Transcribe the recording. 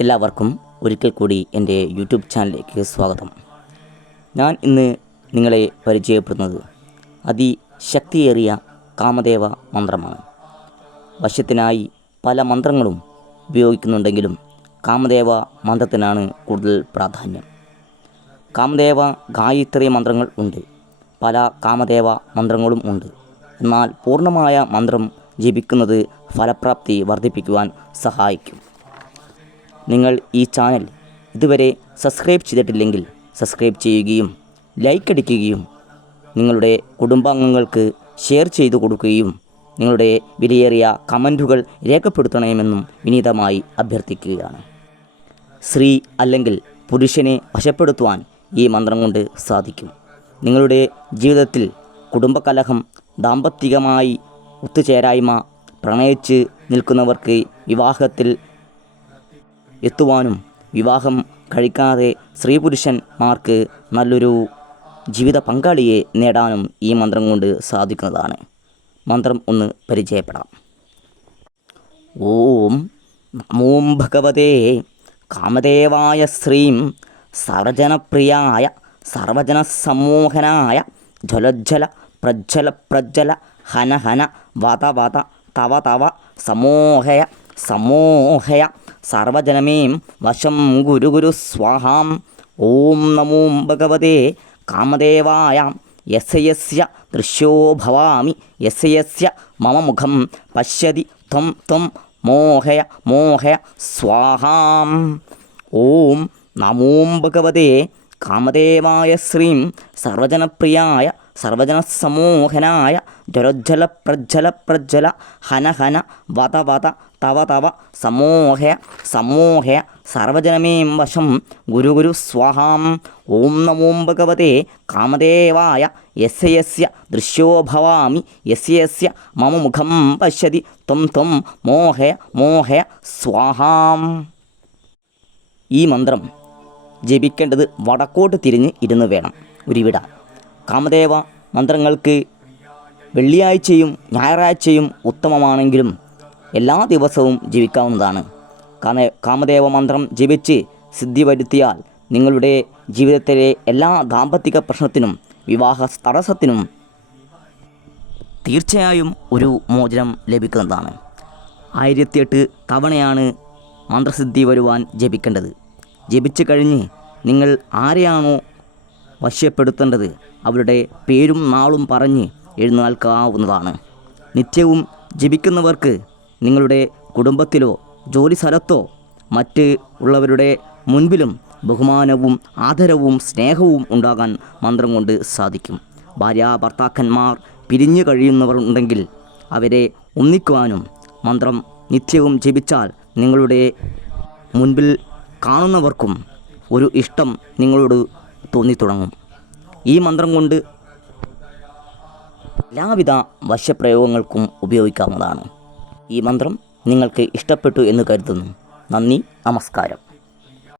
എല്ലാവർക്കും ഒരിക്കൽ കൂടി എൻ്റെ യൂട്യൂബ് ചാനലിലേക്ക് സ്വാഗതം. ഞാൻ ഇന്ന് നിങ്ങളെ പരിചയപ്പെടുന്നത് അതിശക്തിയേറിയ കാമദേവ മന്ത്രമാണ്. വശത്തിനായി പല മന്ത്രങ്ങളും ഉപയോഗിക്കുന്നുണ്ടെങ്കിലും കാമദേവ മന്ത്രത്തിനാണ് കൂടുതൽ പ്രാധാന്യം. കാമദേവ ഗായത്രി മന്ത്രങ്ങൾ ഉണ്ട്, പല കാമദേവ മന്ത്രങ്ങളും ഉണ്ട്. എന്നാൽ പൂർണ്ണമായ മന്ത്രം ജപിക്കുന്നത് ഫലപ്രാപ്തി വർദ്ധിപ്പിക്കുവാൻ സഹായിക്കും. നിങ്ങൾ ഈ ചാനൽ ഇതുവരെ സബ്സ്ക്രൈബ് ചെയ്തിട്ടില്ലെങ്കിൽ സബ്സ്ക്രൈബ് ചെയ്യുകയും ലൈക്ക് അടിക്കുകയും നിങ്ങളുടെ കുടുംബാംഗങ്ങൾക്ക് ഷെയർ ചെയ്തു കൊടുക്കുകയും നിങ്ങളുടെ വിലയേറിയ കമൻറ്റുകൾ രേഖപ്പെടുത്തണമെന്നും വിനീതമായി അഭ്യർത്ഥിക്കുകയാണ്. സ്ത്രീ അല്ലെങ്കിൽ പുരുഷനെ വശപ്പെടുത്തുവാൻ ഈ മന്ത്രം കൊണ്ട് സാധിക്കും. നിങ്ങളുടെ ജീവിതത്തിൽ കുടുംബകലഹം, ദാമ്പത്തികമായി ഒത്തുചേരായ്മ, പ്രണയിച്ച് നിൽക്കുന്നവർക്ക് വിവാഹത്തിൽ എത്തുവാനും വിവാഹം കഴിക്കാതെ സ്ത്രീ പുരുഷന്മാർക്ക് നല്ലൊരു ജീവിത പങ്കാളിയെ നേടാനും ഈ മന്ത്രം കൊണ്ട് സാധിക്കുന്നതാണ്. മന്ത്രം ഒന്ന് പരിചയപ്പെടാം. ഓം നമോ ഭഗവതേ കാമദേവായ ശ്രീം സർവജനപ്രിയായ സർവജനസമ്മോഹനായ ജ്വലജ്വല പ്രജ്വല പ്രജ്വല ഹന ഹന വത വത തവ തവ സമോഹയ സമോഹയ സർവജനമേം വശം ഗുരു ഗുരു സ്വാഹാം. ഓം നമോ ഭഗവതേ കാമദേവായ യസ്യ ദൃശ്യോ ഭവാമി യസ്യ മമ മുഖം പശ്യതി ത്വം ത്വം മോഹയ മോഹയ സ്വാഹാം. ഓം നമോ ഭഗവതേ കാമദേവായ ശ്രീം സർവജനപ്രിയായ സർവജനസമോഹനായ ജ്വലജ്വല പ്രജ്വല പ്രജ്വല ഹന ഹന വത വത തവ തവ സമോഹയ സമോഹയ സർവജനമേം വശം ഗുരു ഗുരു സ്വാഹാം. ഓം നമോ ഭഗവതേ കാമദേവായ യസ്യ ദൃശ്യോ ഭവാമി യസ്യ മമ മുഖം പശ്യതി ത്വം ത്വം മോഹയ മോഹയ സ്വാഹാം. ഈ മന്ത്രം ജപിക്കേണ്ടത് വടക്കോട്ട് തിരിഞ്ഞ് ഇരുന്ന് വേണം ഉരുവിടാൻ. കാമദേവ മന്ത്രങ്ങൾക്ക് വെള്ളിയാഴ്ചയും ഞായറാഴ്ചയും ഉത്തമമാണെങ്കിലും എല്ലാ ദിവസവും ജപിക്കാവുന്നതാണ്. കാമദേവ മന്ത്രം ജപിച്ച് സിദ്ധി വരുത്തിയാൽ നിങ്ങളുടെ ജീവിതത്തിലെ എല്ലാ ദാമ്പത്തിക പ്രശ്നത്തിനും വിവാഹ തടസ്സത്തിനും തീർച്ചയായും ഒരു മോചനം ലഭിക്കുന്നതാണ്. 1008 തവണയാണ് മന്ത്രസിദ്ധി വരുവാൻ ജപിക്കേണ്ടത്. ജപിച്ചു കഴിഞ്ഞ് നിങ്ങൾ ആരെയാണോ വശ്യപ്പെടുത്തേണ്ടത് അവരുടെ പേരും നാളും പറഞ്ഞ് എഴുന്നേൽക്കാവുന്നതാണ്. നിത്യവും ജപിക്കുന്നവർക്ക് നിങ്ങളുടെ കുടുംബത്തിലോ ജോലി സ്ഥലത്തോ മറ്റ് ഉള്ളവരുടെ മുൻപിലും ബഹുമാനവും ആദരവും സ്നേഹവും ഉണ്ടാകാൻ മന്ത്രം കൊണ്ട് സാധിക്കും. ഭാര്യാഭർത്താക്കന്മാർ പിരിഞ്ഞു കഴിയുന്നവർ ഉണ്ടെങ്കിൽ അവരെ ഒന്നിക്കുവാനും മന്ത്രം നിത്യവും ജപിച്ചാൽ നിങ്ങളുടെ മുൻപിൽ കാണുന്നവർക്കും ഒരു ഇഷ്ടം നിങ്ങളോട് തോന്നിത്തുടങ്ങും. ഈ മന്ത്രം കൊണ്ട് എല്ലാവിധ വശ്യപ്രയോഗങ്ങൾക്കും ഉപയോഗിക്കാവുന്നതാണ്. ഈ മന്ത്രം നിങ്ങൾക്ക് ഇഷ്ടപ്പെട്ടു എന്ന് കരുതുന്നു. നന്ദി, നമസ്കാരം.